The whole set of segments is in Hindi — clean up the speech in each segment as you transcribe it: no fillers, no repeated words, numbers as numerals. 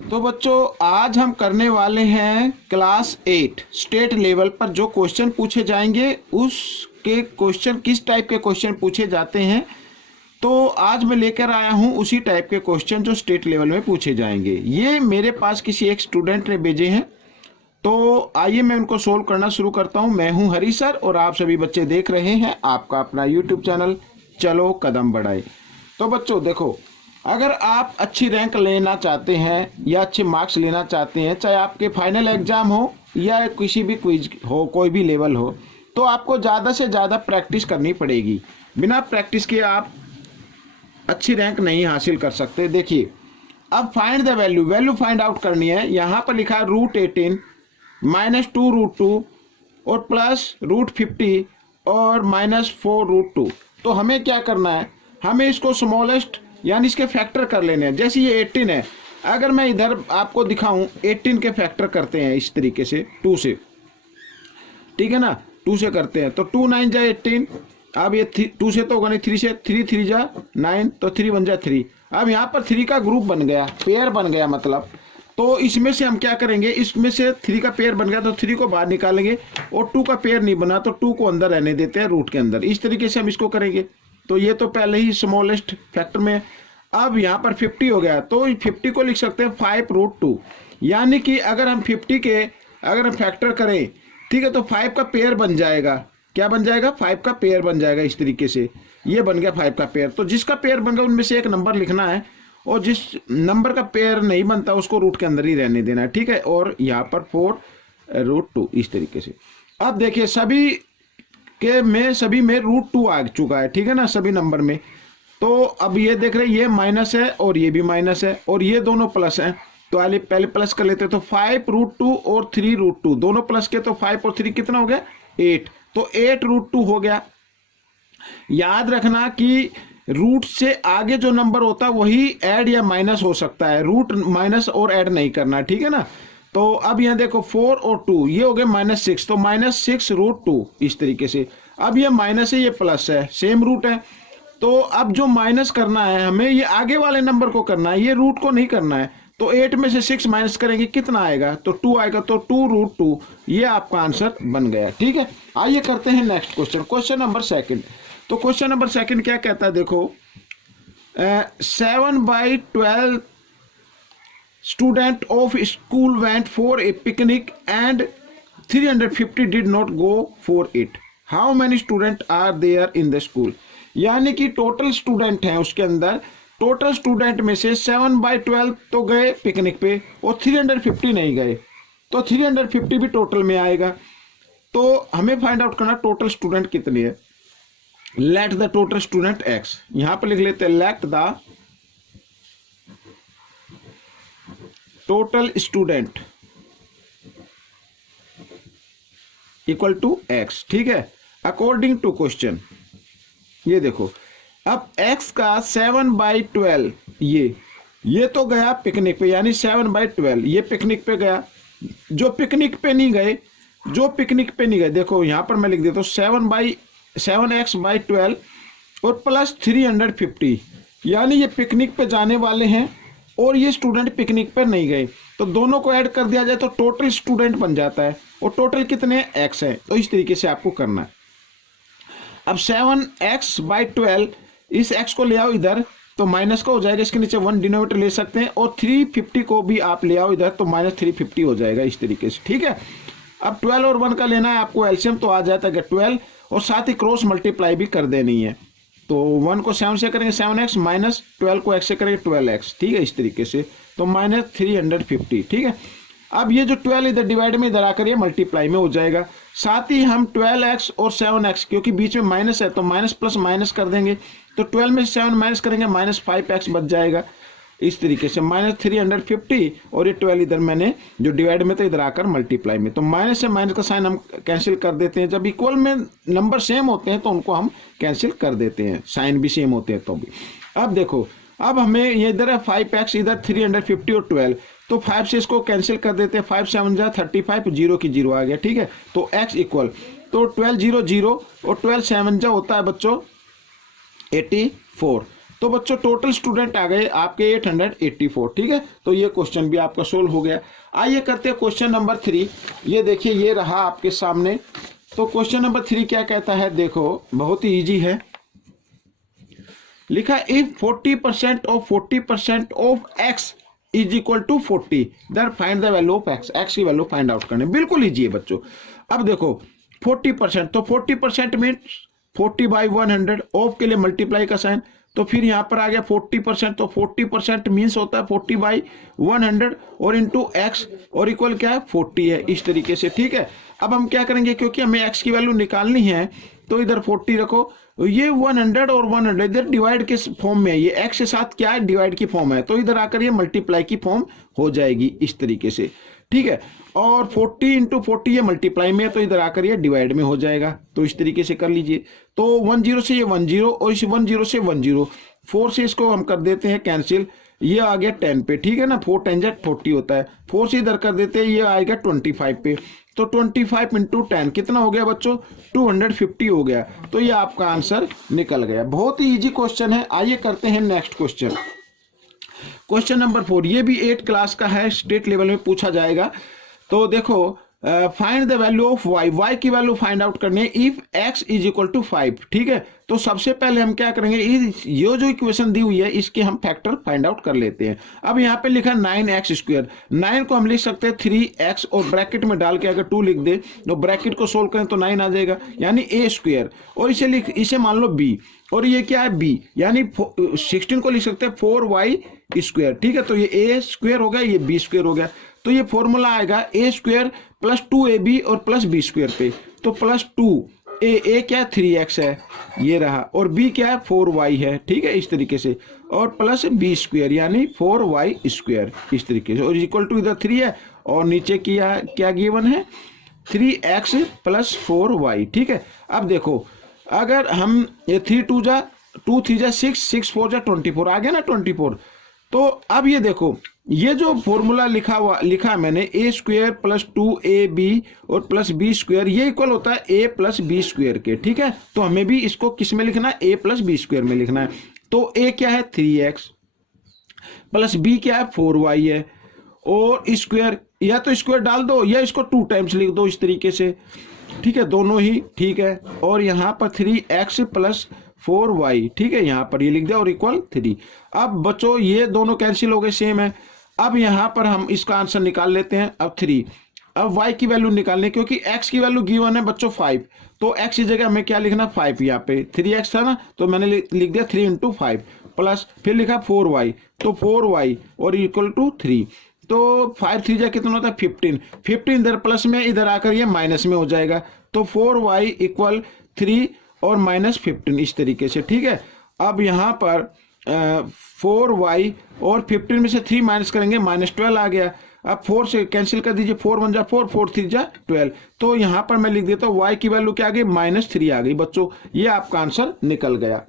तो बच्चों आज हम करने वाले हैं क्लास 8 स्टेट लेवल पर जो क्वेश्चन पूछे जाएंगे उसके क्वेश्चन किस टाइप के क्वेश्चन पूछे जाते हैं। तो आज मैं लेकर आया हूं उसी टाइप के क्वेश्चन जो स्टेट लेवल में पूछे जाएंगे। ये मेरे पास किसी एक स्टूडेंट ने भेजे हैं, तो आइए मैं उनको सोल्व करना शुरू करता हूं। मैं हूं हरी सर और आप सभी बच्चे देख रहे हैं आपका अपना यूट्यूब चैनल चलो कदम बढ़ाए। तो बच्चों देखो, अगर आप अच्छी रैंक लेना चाहते हैं या अच्छे मार्क्स लेना चाहते हैं, चाहे आपके फाइनल एग्जाम हो या किसी भी क्विज हो, कोई भी लेवल हो, तो आपको ज़्यादा से ज़्यादा प्रैक्टिस करनी पड़ेगी। बिना प्रैक्टिस के आप अच्छी रैंक नहीं हासिल कर सकते। देखिए, अब find the value find out करनी है। यहाँ पर लिखा है √18 -2√2 और +√50 और -4√2। तो हमें क्या करना है, हमें इसको स्मॉलेस्ट यानी इसके फैक्टर कर लेने हैं। जैसे ये 18 है, अगर मैं इधर आपको दिखाऊं 18 के फैक्टर करते हैं इस तरीके से 2 से, ठीक है ना, 2 से करते हैं तो 2 9 जा 18। अब ये 2 से तो होगा नहीं, 3 से, 3 3 जा 9 तो 3 1 जा 3। अब यहाँ पर 3 का ग्रुप बन गया, पेयर बन गया मतलब। तो इसमें से हम क्या करेंगे, इसमें से 3 का पेयर बन गया तो 3 को बाहर निकालेंगे और 2 का पेयर नहीं बना तो 2 को अंदर रहने देते हैं रूट के अंदर। इस तरीके से हम इसको करेंगे। तो ये तो पहले ही स्मॉलेस्ट फैक्टर में। अब यहाँ पर 50 हो गया तो 50 को लिख सकते हैं 5√2। यानी कि अगर हम 50 के अगर हम फैक्टर करें, ठीक है, तो 5 का पेयर बन जाएगा। क्या बन जाएगा? 5 का पेयर बन जाएगा। इस तरीके से ये बन गया 5 का पेयर। तो जिसका पेयर बन गया उनमें से एक नंबर लिखना है और जिस नंबर का पेयर नहीं बनता उसको रूट के अंदर ही रहने देना है, ठीक है। और यहाँ पर 4√2 इस तरीके से। अब देखिए सभी में √2 आ चुका है, ठीक है ना, सभी नंबर में। तो अब ये देख रहे हैं ये माइनस है और ये भी माइनस है और ये दोनों प्लस हैं। तो पहले प्लस कर लेते हैं। तो 5√2 और 3√2 दोनों प्लस के, तो 5 और 3 कितना हो गया? 8। तो 8√2 हो गया। याद रखना कि रूट से आगे जो नंबर होता है वही ऐड या माइनस हो सकता है, रूट माइनस और ऐड नहीं करना, ठीक है ना। तो अब यहाँ देखो 4 और 2 ये हो गए -6, तो -6√2 इस तरीके से। अब ये माइनस है ये प्लस है, सेम रूट है। तो अब जो माइनस करना है हमें ये आगे वाले नंबर को करना है, ये रूट को नहीं करना है। तो 8 में से 6 माइनस करेंगे कितना आएगा? तो 2 आएगा। तो 2√2 ये आपका आंसर बन गया, ठीक है। आइए करते हैं नेक्स्ट क्वेश्चन, क्वेश्चन नंबर 2। तो क्वेश्चन नंबर 2 क्या कहता है, देखो 7/12 student of school went for a picnic and 350 did not go for it. How many students are there in the school? यानी कि टोटल स्टूडेंट हैं उसके अंदर, टोटल स्टूडेंट में से 7/12 तो गए पिकनिक पे और 350 नहीं गए। तो 350 भी टोटल में आएगा। तो हमें फाइंड आउट करना टोटल स्टूडेंट कितने हैं। Let the total student x, यहां पर लिख लेते हैं let the total student equal to x, ठीक है, अकॉर्डिंग टू क्वेश्चन। ये देखो अब x का 7/12 ये तो गया पिकनिक पे, यानी 7/12 ये पिकनिक पे गया। जो पिकनिक पे नहीं गए, देखो यहां पर मैं लिख देता हूं 7x/12 और +350, यानी ये पिकनिक पे जाने वाले हैं और ये स्टूडेंट पिकनिक पर नहीं गए। तो दोनों को ऐड कर दिया जाए तो टोटल स्टूडेंट बन जाता है और टोटल कितने x है। तो इस तरीके से आपको करना है। अब 7x/12 इस x को ले आओ इधर तो माइनस का हो जाएगा, इसके नीचे 1 डिनोमिनेटर ले सकते हैं और 350 को भी आप ले आओ इधर तो -350 हो जाएगा इस तरीके से, ठीक है। अब 12 और 1 का लेना है आपको एलसीएम, तो आ जाता है 12 और साथ ही क्रॉस मल्टीप्लाई भी कर देनी है। तो 1 को 7 से करेंगे 7x, -12 को x से करेंगे 12x, ठीक है, इस तरीके से। तो -350, ठीक है। अब ये जो 12 इधर डिवाइड में इधर आकर ये मल्टीप्लाई में हो जाएगा। साथ ही हम 12x और 7x, क्योंकि बीच में माइनस है तो माइनस प्लस माइनस कर देंगे। तो 12 में से 7 माइनस करेंगे -5x बच जाएगा इस तरीके से, -350 और ये 12 इधर मैंने जो डिवाइड में तो इधर आकर मल्टीप्लाई में। तो माइनस से माइनस का साइन हम कैंसिल कर देते हैं। जब इक्वल में नंबर सेम होते हैं तो उनको हम कैंसिल कर देते हैं, साइन भी सेम होते हैं तो भी। अब देखो, अब हमें ये इधर है 5x, इधर 350 और 12, तो 5 से इसको कैंसिल कर देते हैं। 5 7 जा 35, 0 की 0 आ गया, ठीक है। तो x इक्वल तो 12 0 0 और 12 7 जा होता है बच्चों 84। तो बच्चों टोटल स्टूडेंट आ गए आपके 884। ठीक है, तो ये क्वेश्चन भी आपका सोल्व हो गया। आइए करते हैं क्वेश्चन नंबर 3। ये देखिए, ये रहा आपके सामने। तो क्वेश्चन नंबर 3 क्या कहता है, देखो बहुत ही इजी है। लिखा if 40% of 40% of x is equal to 40, then find the value of x. X की वैल्यू फाइंड आउट करने, बिल्कुल इजी है बच्चों। अब देखो 40%, तो 40% मीन्स 40 बाई 100, ऑफ के लिए मल्टीप्लाई का साइन, तो फिर यहां पर आ गया 40%, तो 40% मीन्स होता है 40 बाई 100 और इंटू एक्स, और इक्वल क्या है 40 है, इस तरीके से। ठीक है, अब हम क्या करेंगे, क्योंकि हमें एक्स की वैल्यू निकालनी है, तो इधर 40 रखो, ये 100 और 100 इधर डिवाइड के फॉर्म में है, ये एक्स के साथ क्या है डिवाइड की फॉर्म है, तो इधर आकर ये मल्टीप्लाई की फॉर्म हो जाएगी इस तरीके से। ठीक है, और 40 इंटू 40 ये मल्टीप्लाई में है, तो इधर आकर ये डिवाइड में हो जाएगा, तो इस तरीके से कर लीजिए। तो 10 से ये 10 और इस 10 से 10, 4 से इसको हम कर देते हैं कैंसिल, ये आ गया 10 पे। ठीक है ना, 4 10 40 होता है, 4 से इधर कर देते हैं, ये आएगा 25 पे। तो 25 इंटू 10 कितना हो गया बच्चों, 250 हो गया। तो ये आपका आंसर निकल गया। बहुत ही इजी क्वेश्चन है। आइए करते हैं नेक्स्ट क्वेश्चन। क्वेश्चन नंबर 4, ये भी 8 क्लास का है, स्टेट लेवल में पूछा जाएगा। तो देखो find the value of y, y की वैल्यू फाइंड आउट करनी है if x is equal to 5। ठीक है, तो सबसे पहले हम क्या करेंगे, ये जो इक्वेशन दी हुई है इसके हम फैक्टर फाइंड आउट कर लेते हैं। अब यहाँ पे लिखा 9x स्क्वायर, 9 को हम लिख सकते हैं 3x और ब्रैकेट में डाल के अगर 2 लिख दे तो ब्रैकेट को सोल्व करें तो 9 आ जाएगा, यानी a स्क्वायर, और इसे मान लो b, और ये क्या है b, यानी 16 को लिख सकते हैं 4y स्क्वायर। ठीक है, तो ये a स्क्वायर हो गया, ये b स्क्वायर हो गया, तो ये फॉर्मूला आएगा a स्क्वायर प्लस 2ab और प्लस b स्क्वायर पे। तो प्लस 2a क्या 3x है, ये रहा, और b क्या है 4y है। ठीक है, इस तरीके से, और प्लस b स्क्वायर यानी 4y स्क्वायर, इस तरीके से, और इक्वल टू इधर 3 है और नीचे क्या गिवन है 3x प्लस 4y। ठीक है, अब देखो अगर हम ये 3 2 जा 2 3 जा 6 6 4 जा 24 आ गया ना 24। तो अब ये देखो, ये जो फॉर्मूला लिखा मैंने a स्क्वायर प्लस 2ab और प्लस b स्क्वायर, ये इक्वल होता है a प्लस b स्क्वायर के। ठीक है, तो हमें भी इसको किस में लिखना है, a प्लस b स्क्वायर में लिखना है। तो a क्या है 3x प्लस b क्या है 4y है, और स्क्वायर या तो स्क्वायर डाल दो या इसको 2 टाइम्स लिख दो इस तरीके से। ठीक है, दोनों ही ठीक है, और यहाँ पर 3x प्लस 4y, ठीक है, यहाँ पर ये लिख दिया और इक्वल 3। अब बच्चों ये दोनों कैंसिल हो गए, सेम है। अब यहाँ पर हम इसका आंसर निकाल लेते हैं। अब 3, अब y की वैल्यू निकालने, क्योंकि x की वैल्यू गिवन है बच्चों 5, तो x की जगह हमें क्या लिखना 5, यहाँ पे 3x था ना, तो मैंने लिख दिया 3 इंटू 5 प्लस फिर लिखा 4y, तो 4y और इक्वल टू 3। तो 5 3 जा कितना होता है 15, 15 इधर प्लस में, इधर आकर ये माइनस में हो जाएगा, तो 4y इक्वल 3 और माइनस 15 इस तरीके से। ठीक है, अब यहाँ पर 4y और 15 में से 3 माइनस करेंगे, -12 आ गया। अब 4 से कैंसिल कर दीजिए, 4 1 जा 4, 4 3 जा 12, तो यहाँ पर मैं लिख देता हूँ y की वैल्यू क्या आ गई -3 आ गई। बच्चों ये आपका आंसर निकल गया।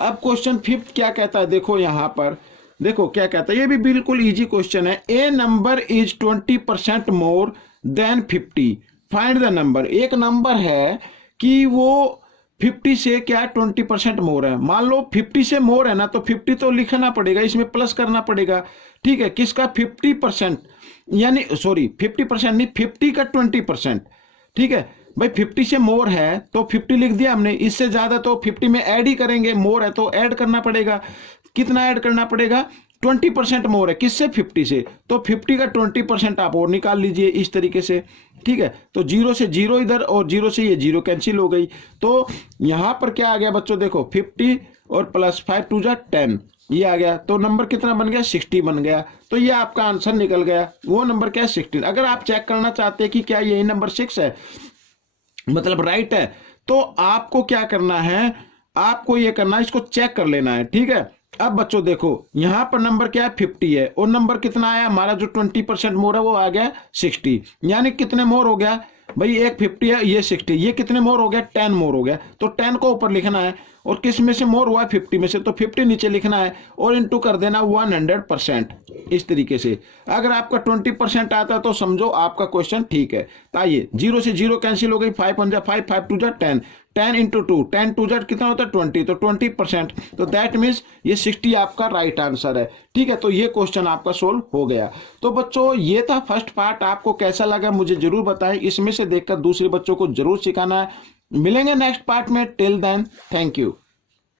अब क्वेश्चन 5 क्या कहता है, देखो यहाँ पर देखो क्या कहता है, ये भी बिल्कुल इजी क्वेश्चन है। A number is 20% more than 50, find the number. एक नंबर है कि वो 50 से क्या 20% मोर है। मान लो 50 से मोर है ना, तो 50 तो लिखना पड़ेगा, इसमें प्लस करना पड़ेगा। ठीक है, किसका 50%, यानी सॉरी 50% नहीं, 50 का 20%। ठीक है भाई, 50 से मोर है तो 50 लिख दिया हमने, इससे ज्यादा तो 50 में ऐड ही करेंगे, मोर है तो ऐड करना पड़ेगा। कितना ऐड करना पड़ेगा, 20% मोर है, किससे 50 से, तो 50 का 20% आप और निकाल लीजिए इस तरीके से। ठीक है, तो 0 से 0 इधर और 0 से ये 0 कैंसिल हो गई। तो यहां पर क्या आ गया बच्चों, देखो 50 और प्लस 5 2 जा 10, ये आ गया, तो नंबर कितना बन गया 60 बन गया। तो ये आपका आंसर निकल गया। वो नंबर क्या है 16। अगर आप चेक करना चाहते हैं कि क्या यही नंबर 6 है, मतलब राइट है, तो आपको क्या करना है, आपको ये करना है, इसको चेक कर लेना है। ठीक है, अब बच्चों देखो यहां पर नंबर क्या है 50 है, और नंबर कितना आया हमारा जो 20% मोर है वो आ गया 60, यानी कितने मोर हो गया, भाई एक 50 है, ये 60, ये कितने मोर हो गया, 10 मोर हो गया, तो 10 को ऊपर लिखना है, और किस में से मोर हुआ है, 50 में से, तो 50 नीचे लिखना है और इनटू कर देना 100%। इस तरीके से अगर आपका 20% आता है तो समझो आपका क्वेश्चन ठीक है। तो आइए, 0 से 0 कैंसिल हो गई, 5 1 जा 5, 5 2 जा 10, 10 इंटू 2, 10 2 जा कितना होता है 20, तो 20%, तो दैट मीन्स ये 60 आपका राइट आंसर है। ठीक है, तो ये क्वेश्चन आपका सोल्व हो गया। तो बच्चों ये था फर्स्ट पार्ट, आपको कैसा लगा मुझे जरूर बताएं, इसमें से देखकर दूसरे बच्चों को जरूर सिखाना है। मिलेंगे नेक्स्ट पार्ट में, टिल देन थैंक यू।